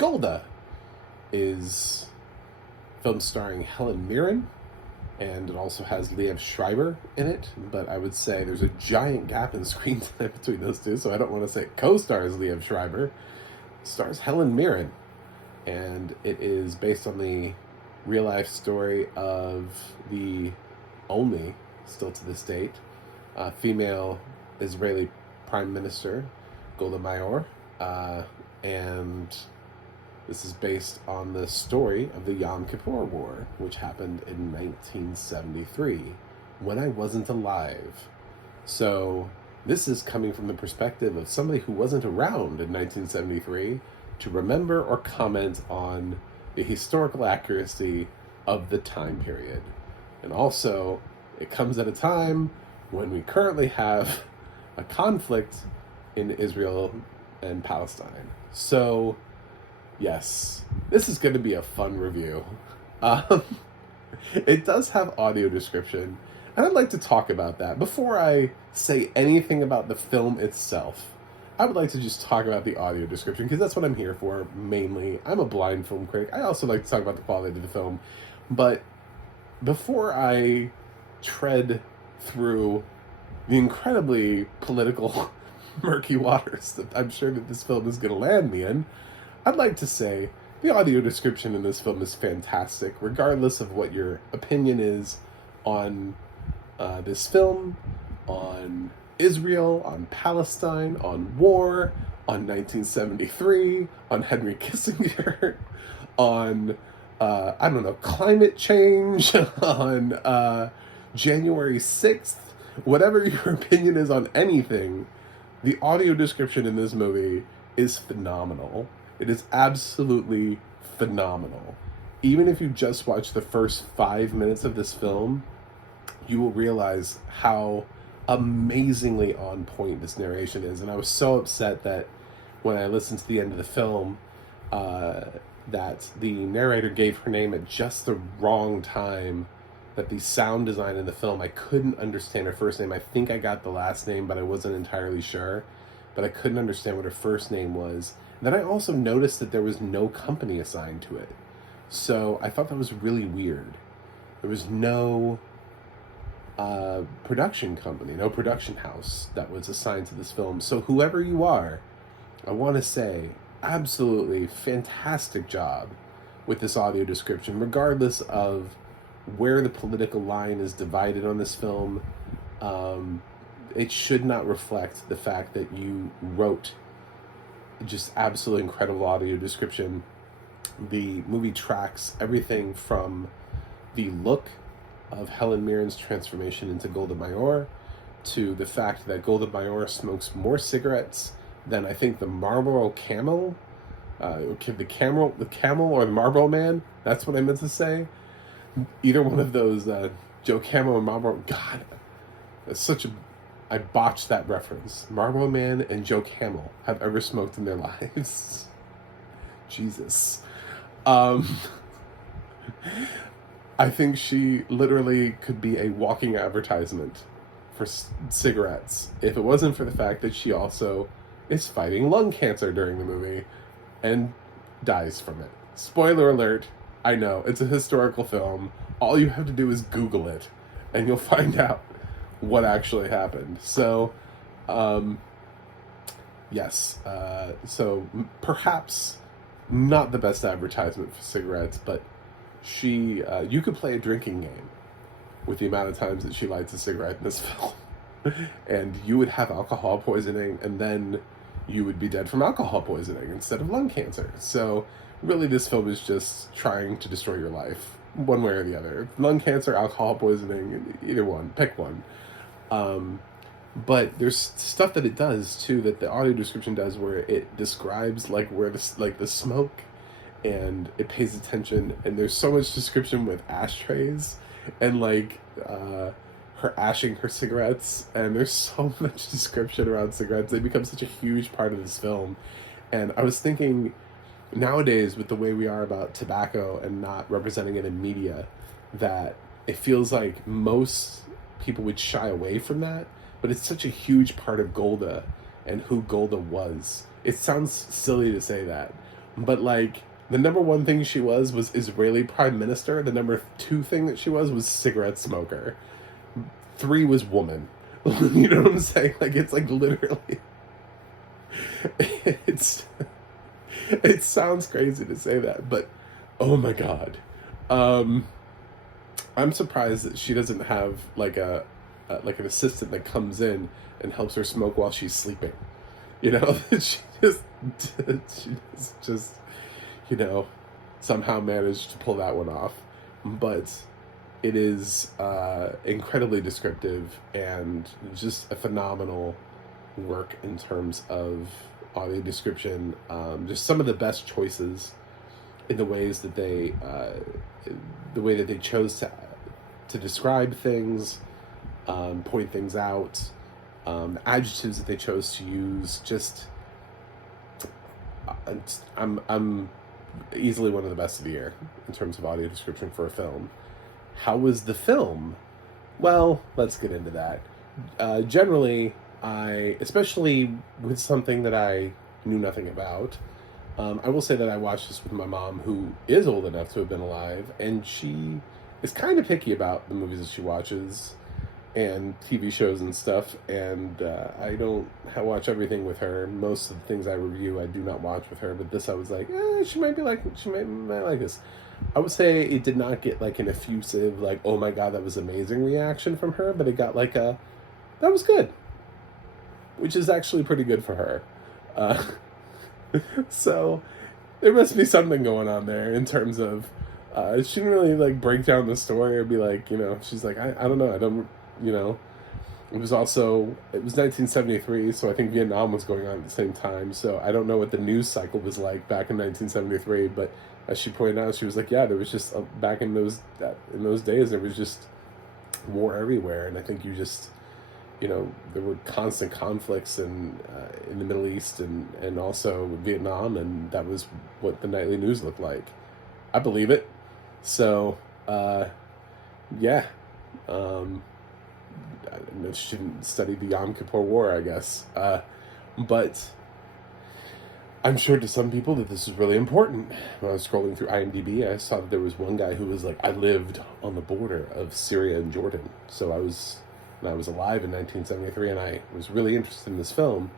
Golda is a film starring Helen Mirren, and it also has Liev Schreiber in it, but I would say there's a giant gap in screen time between those two, so I don't want to say it co-stars Liev Schreiber. It stars Helen Mirren, and it is based on the real-life story of the only, still to this date, female Israeli Prime Minister, Golda Meir, and this is based on the story of the Yom Kippur War, which happened in 1973, when I wasn't alive. So this is coming from the perspective of somebody who wasn't around in 1973 to remember or comment on the historical accuracy of the time period. And also, it comes at a time when we currently have a conflict in Israel and Palestine. So, yes, this is going to be a fun review. It does have audio description, and I'd like to talk about that. Before I say anything about the film itself, I would like to just talk about the audio description, because that's what I'm here for, mainly. I'm a blind film critic. I also like to talk about the quality of the film. But before I tread through the incredibly political murky waters that I'm sure that this film is going to land me in, I'd like to say the audio description in this film is fantastic, regardless of what your opinion is on this film, on Israel, on Palestine, on war, on 1973, on Henry Kissinger, on, climate change, on January 6th, whatever your opinion is on anything, the audio description in this movie is phenomenal. It is absolutely phenomenal. Even if you just watch the first 5 minutes of this film, you will realize how amazingly on point this narration is. And I was so upset that when I listened to the end of the film, that the narrator gave her name at just the wrong time, that the sound design in the film, I couldn't understand her first name. I think I got the last name, but I wasn't entirely sure. But I couldn't understand what her first name was. Then I also noticed that there was no company assigned to it. So I thought that was really weird. There was no production company, no production house that was assigned to this film. So whoever you are, I want to say, absolutely fantastic job with this audio description, regardless of where the political line is divided on this film. It should not reflect the fact that you wrote just absolutely incredible audio description. The movie tracks everything from the look of Helen Mirren's transformation into Golda Meir, to the fact that Golda Meir smokes more cigarettes than I think the Marlboro Camel, the Camel or the Marlboro Man. That's what I meant to say. Either one of those, Joe Camel and Marlboro. God, that's I botched that reference. Marlboro Man and Joe Camel have ever smoked in their lives. Jesus. I think she literally could be a walking advertisement for cigarettes if it wasn't for the fact that she also is fighting lung cancer during the movie and dies from it. Spoiler alert, I know, it's a historical film. All you have to do is Google it, and you'll find out what actually happened. So, yes. So perhaps not the best advertisement for cigarettes, but you could play a drinking game with the amount of times that she lights a cigarette in this film. And you would have alcohol poisoning, and then you would be dead from alcohol poisoning instead of lung cancer. So really, this film is just trying to destroy your life, one way or the other. Lung cancer, alcohol poisoning, either one, pick one. But there's stuff that it does too, that the audio description does, where it describes where the smoke, and it pays attention, and there's so much description with ashtrays and her ashing her cigarettes, and there's so much description around cigarettes. They become such a huge part of this film. And I was thinking, nowadays, with the way we are about tobacco and not representing it in media, that it feels like most people would shy away from that, but it's such a huge part of Golda and who Golda was. It sounds silly to say that, But like the number one thing she was Israeli prime minister. The number two thing that she was cigarette smoker. Three was woman. You know what I'm saying? Like it's like literally. It's it sounds crazy to say that, but oh my god. I'm surprised that she doesn't have like like an assistant that comes in and helps her smoke while she's sleeping. You know, she just you know somehow managed to pull that one off. But it is incredibly descriptive and just a phenomenal work in terms of audio description. Just some of the best choices in the ways that the way that they chose to describe things, point things out, adjectives that they chose to use. Just I'm easily one of the best of the year in terms of audio description for a film. How was the film? Well, let's get into that. Generally, especially with something that I knew nothing about, I will say that I watched this with my mom, who is old enough to have been alive, and she is kind of picky about the movies that she watches and TV shows and stuff, and I don't watch everything with her. Most of the things I review, I do not watch with her, but this I was like, she might like this. I would say it did not get like an effusive, like, oh my god, that was amazing reaction from her, but it got like that was good, which is actually pretty good for her. So there must be something going on there in terms of she didn't really like break down the story or be like, she's like, I don't know, I don't, it was 1973, so I think Vietnam was going on at the same time, so I don't know what the news cycle was like back in 1973, but as she pointed out, she was like, yeah, there was just back in those days, there was just war everywhere, and I think you just, there were constant conflicts in the Middle East and also Vietnam, and that was what the nightly news looked like. I believe it. So, yeah. I shouldn't study the Yom Kippur War, I guess. But I'm sure to some people that this is really important. When I was scrolling through IMDb, I saw that there was one guy who was like, I lived on the border of Syria and Jordan. So I was alive in 1973, and I was really interested in this film.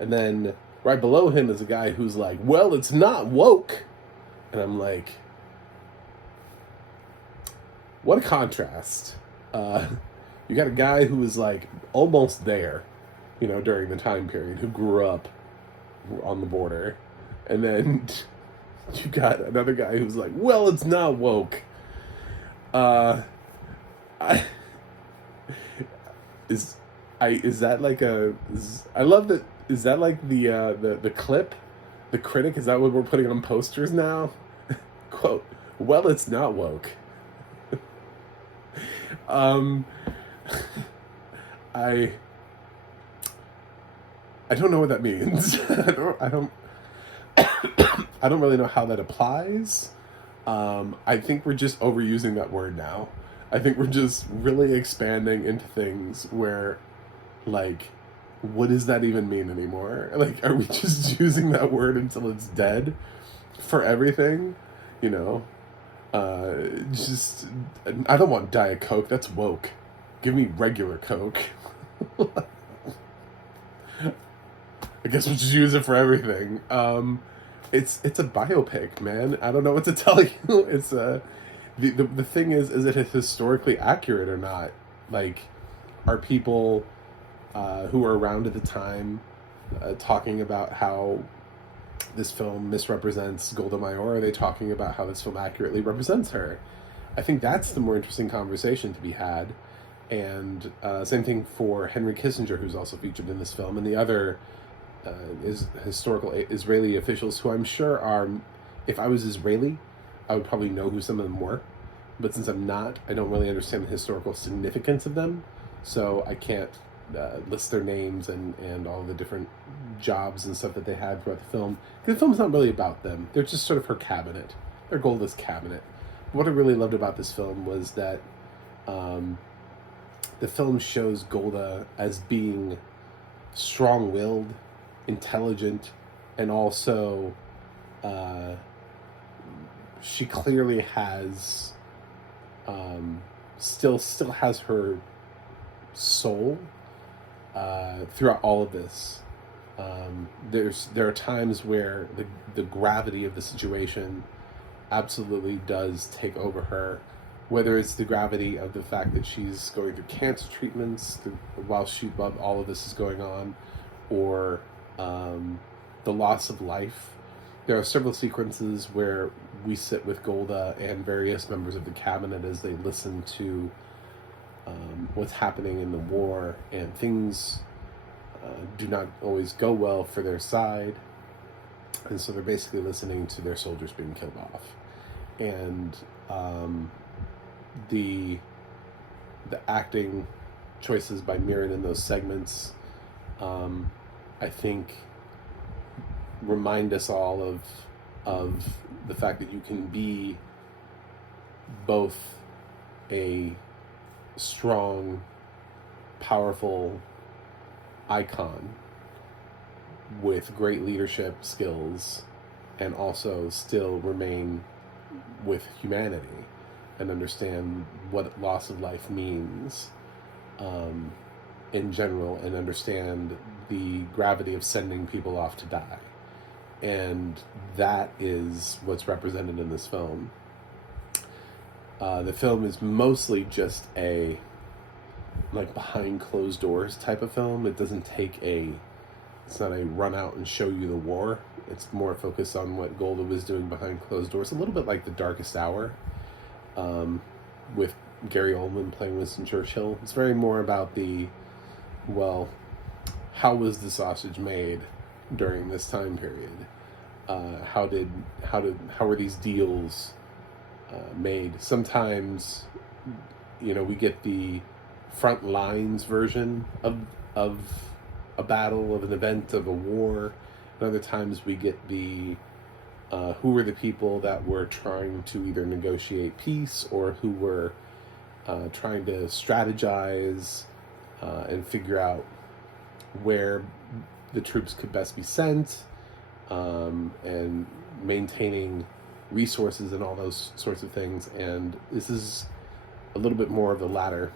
And then right below him is a guy who's like, well, it's not woke. And I'm like, what a contrast. You got a guy who was like almost there, during the time period, who grew up on the border. And then you got another guy who's like, well, it's not woke. Is that like I love that. Is that like the clip, the critic? Is that what we're putting on posters now? Quote, well, it's not woke. I don't know what that means. I don't really know how that applies. I think we're just overusing that word now. I think we're just really expanding into things where, like, what does that even mean anymore? Like, are we just using that word until it's dead for everything? Just, I don't want Diet Coke. That's woke. Give me regular Coke. I guess we'll just use it for everything. It's a biopic, man. I don't know what to tell you. It's the thing is it historically accurate or not? Like, are people who were around at the time talking about how this film misrepresents Golda Meir? Are they talking about how this film accurately represents her? I think that's the more interesting conversation to be had. And same thing for Henry Kissinger, who's also featured in this film, and the other is historical Israeli officials who I'm sure are, if I was Israeli, I would probably know who some of them were. But since I'm not, I don't really understand the historical significance of them, so I can't list their names and all the different jobs and stuff that they had throughout the film. Because the film's not really about them. They're just sort of her cabinet. They're Golda's cabinet. What I really loved about this film was that the film shows Golda as being strong-willed, intelligent, and also uh, she clearly has still has her soul throughout all of this. There are times where the gravity of the situation absolutely does take over her, whether it's the gravity of the fact that she's going through cancer treatments while all of this is going on, or the loss of life. There are several sequences where we sit with Golda and various members of the cabinet as they listen to what's happening in the war, and things do not always go well for their side, and so they're basically listening to their soldiers being killed off. And the acting choices by Mirren in those segments, I think, remind us all of the fact that you can be both a strong, powerful icon with great leadership skills and also still remain with humanity and understand what loss of life means in general, and understand the gravity of sending people off to die. And that is what's represented in this film. The film is mostly just a behind closed doors type of film. It doesn't it's not a run out and show you the war. It's more focused on what Golda was doing behind closed doors. A little bit like The Darkest Hour, with Gary Oldman playing Winston Churchill. It's very more about how was the sausage made during this time period? How were these deals made? Sometimes, we get the front lines version of a battle, of an event, of a war. And other times we get the who were the people that were trying to either negotiate peace, or who were trying to strategize and figure out where the troops could best be sent, and maintaining resources and all those sorts of things. And this is a little bit more of the latter.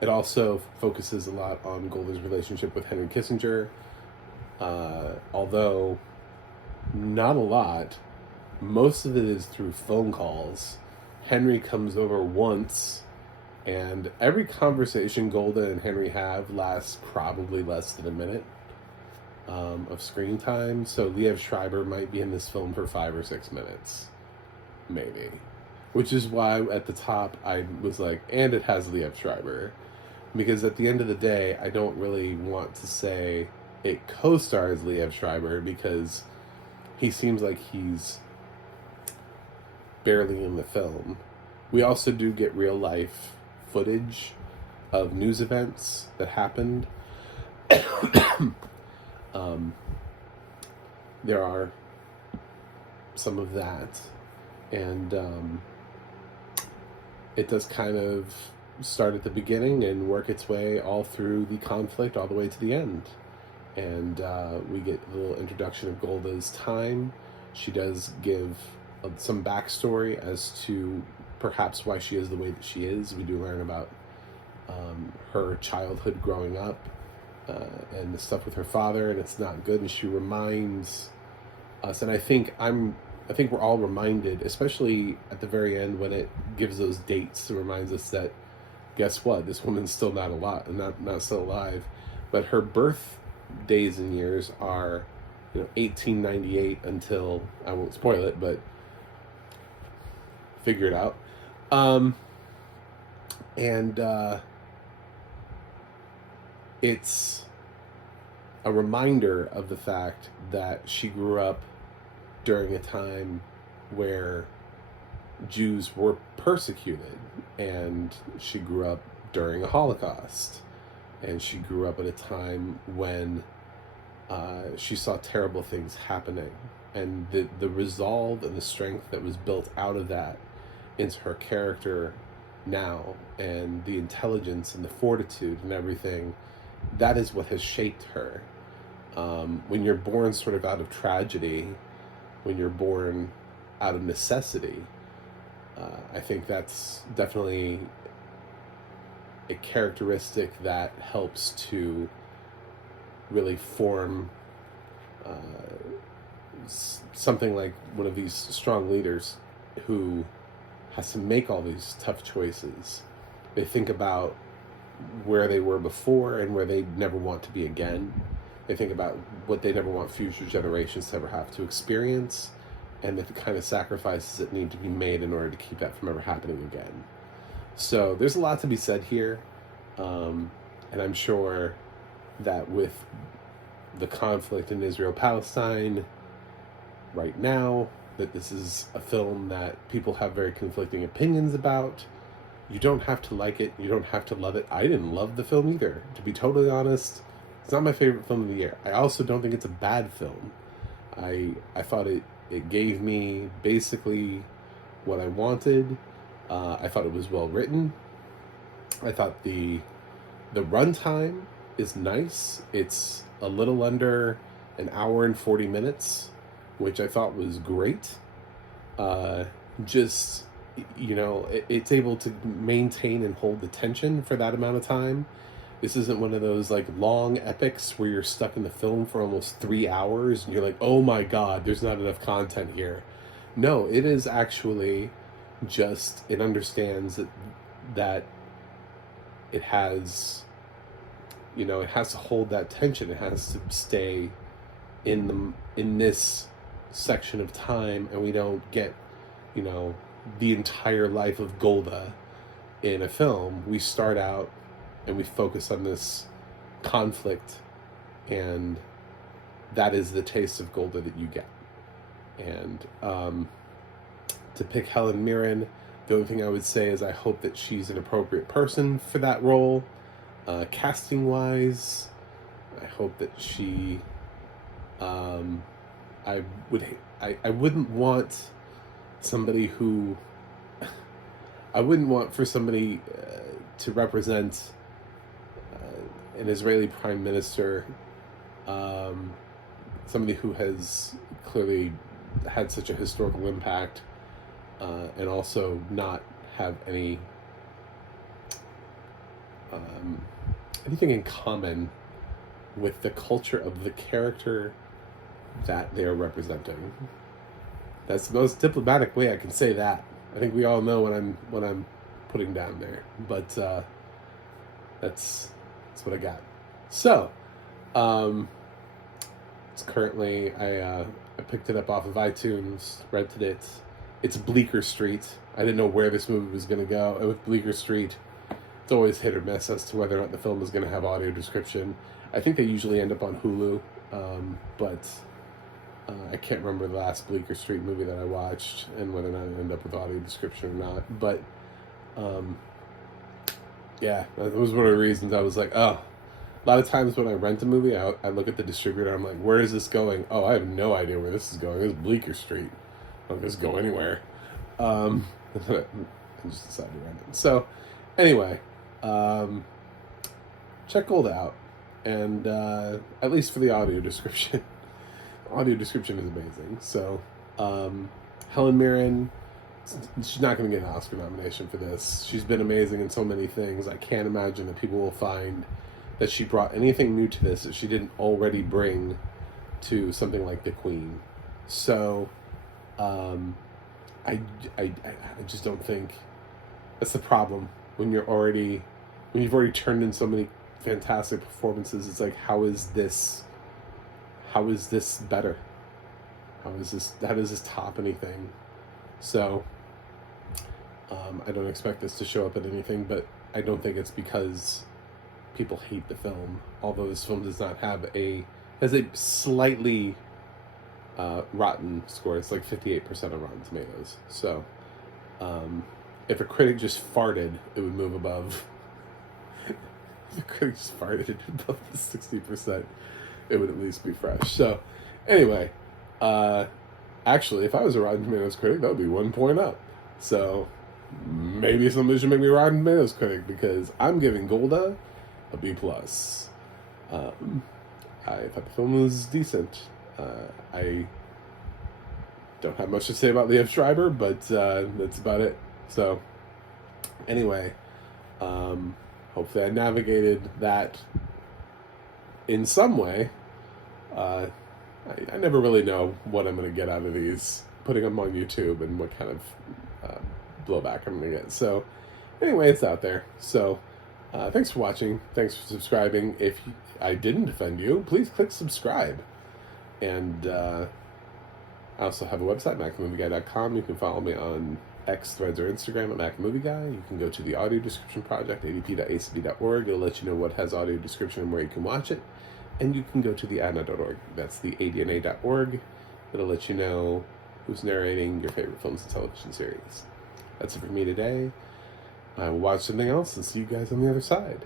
It also focuses a lot on Golda's relationship with Henry Kissinger, although not a lot. Most of it is through phone calls. Henry comes over once, and every conversation Golda and Henry have lasts probably less than a minute of screen time. So Liev Schreiber might be in this film for 5 or 6 minutes, maybe. Which is why at the top I was like, and it has Liev Schreiber. Because at the end of the day, I don't really want to say it co-stars Liev Schreiber, because he seems like he's barely in the film. We also do get real life footage of news events that happened. There are some of that, and it does kind of start at the beginning and work its way all through the conflict, all the way to the end. And we get a little introduction of Golda's time. She does give some backstory as to perhaps why she is the way that she is. We do learn about her childhood growing up, and the stuff with her father, and it's not good. And she reminds us, and I think we're all reminded, especially at the very end when it gives those dates. It reminds us that, guess what? This woman's still not not still alive, but her birth days and years are, 1898 until, I won't spoil it, but figure it out. It's a reminder of the fact that she grew up during a time where Jews were persecuted, and she grew up during a Holocaust, and she grew up at a time when she saw terrible things happening, and the resolve and the strength that was built out of that into her character now, and the intelligence and the fortitude and everything, that is what has shaped her. When you're born sort of out of tragedy, when you're born out of necessity, I think that's definitely a characteristic that helps to really form something like one of these strong leaders who has to make all these tough choices. They think about where they were before and where they never want to be again. They think about what they never want future generations to ever have to experience, and the kind of sacrifices that need to be made in order to keep that from ever happening again. So there's a lot to be said here, and I'm sure that with the conflict in Israel-Palestine right now, that this is a film that people have very conflicting opinions about. You don't have to like it. You don't have to love it. I didn't love the film either. To be totally honest, it's not my favorite film of the year. I also don't think it's a bad film. I thought it gave me basically what I wanted. I thought it was well written. I thought the runtime is nice. It's a little under an hour and 40 minutes, which I thought was great. Just, it's able to maintain and hold the tension for that amount of time. This isn't one of those like long epics where you're stuck in the film for almost 3 hours and you're like, oh my God, there's not enough content here. No, it is actually just, it understands that it has, it has to hold that tension. It has to stay in this section of time, and we don't get, the entire life of Golda in a film. We start out and we focus on this conflict, and that is the taste of Golda that you get. And to pick Helen Mirren, the only thing I would say is I hope that she's an appropriate person for that role. Casting wise, I hope that she I wouldn't want somebody who I wouldn't want for somebody to represent an Israeli prime minister, somebody who has clearly had such a historical impact, and also not have anything in common with the culture of the character that they're representing. That's the most diplomatic way I can say that. I think we all know what I'm putting down there, but that's what I got. So, it's currently I picked it up off of iTunes, rented it. It's Bleecker Street. I didn't know where this movie was going to go. And with Bleecker Street, it's always hit or miss as to whether or not the film is going to have audio description. I think they usually end up on Hulu, but I can't remember the last Bleecker Street movie that I watched and whether or not it ended up with audio description or not. But, yeah, that was one of the reasons I was like, oh. A lot of times when I rent a movie, I look at the distributor, I'm like, where is this going? Oh, I have no idea where this is going. It's Bleecker Street. I don't just go anywhere. I just decided to rent it. So, anyway, check Golda out. And at least for the audio description. Audio description is amazing. So, Helen Mirren, she's not going to get an Oscar nomination for this. She's been amazing in so many things. I can't imagine that people will find that she brought anything new to this that she didn't already bring to something like The Queen. So, I just don't think that's the problem when you've already turned in so many fantastic performances. It's like, how is this better? How does this top anything? So, I don't expect this to show up at anything, but I don't think it's because people hate the film, although this film does not have has a slightly rotten score. It's like 58% on Rotten Tomatoes. So, if a critic just farted, it would move above. If a critic just farted above the 60%, it would at least be fresh. So, anyway, actually, if I was a Rotten Tomatoes critic, that would be 1 point up. So, maybe somebody should make me a Rotten Tomatoes critic, because I'm giving Golda a B+. I thought the film was decent. I don't have much to say about Liev Schreiber, but that's about it. So, anyway, hopefully I navigated that in some way. I never really know what I'm going to get out of these, putting them on YouTube, and what kind of blowback I'm going to get. So, anyway, it's out there. So, thanks for watching. Thanks for subscribing. If I didn't offend you, please click subscribe. And I also have a website, macmovieguyy.com. You can follow me on X, Threads, or Instagram at macmovieguy. You can go to the audio description project, adp.acb.org. It'll let you know what has audio description and where you can watch it. And you can go to the ADNA.org. That's the ADNA.org. It'll let you know who's narrating your favorite films and television series. That's it for me today. I will watch something else and see you guys on the other side.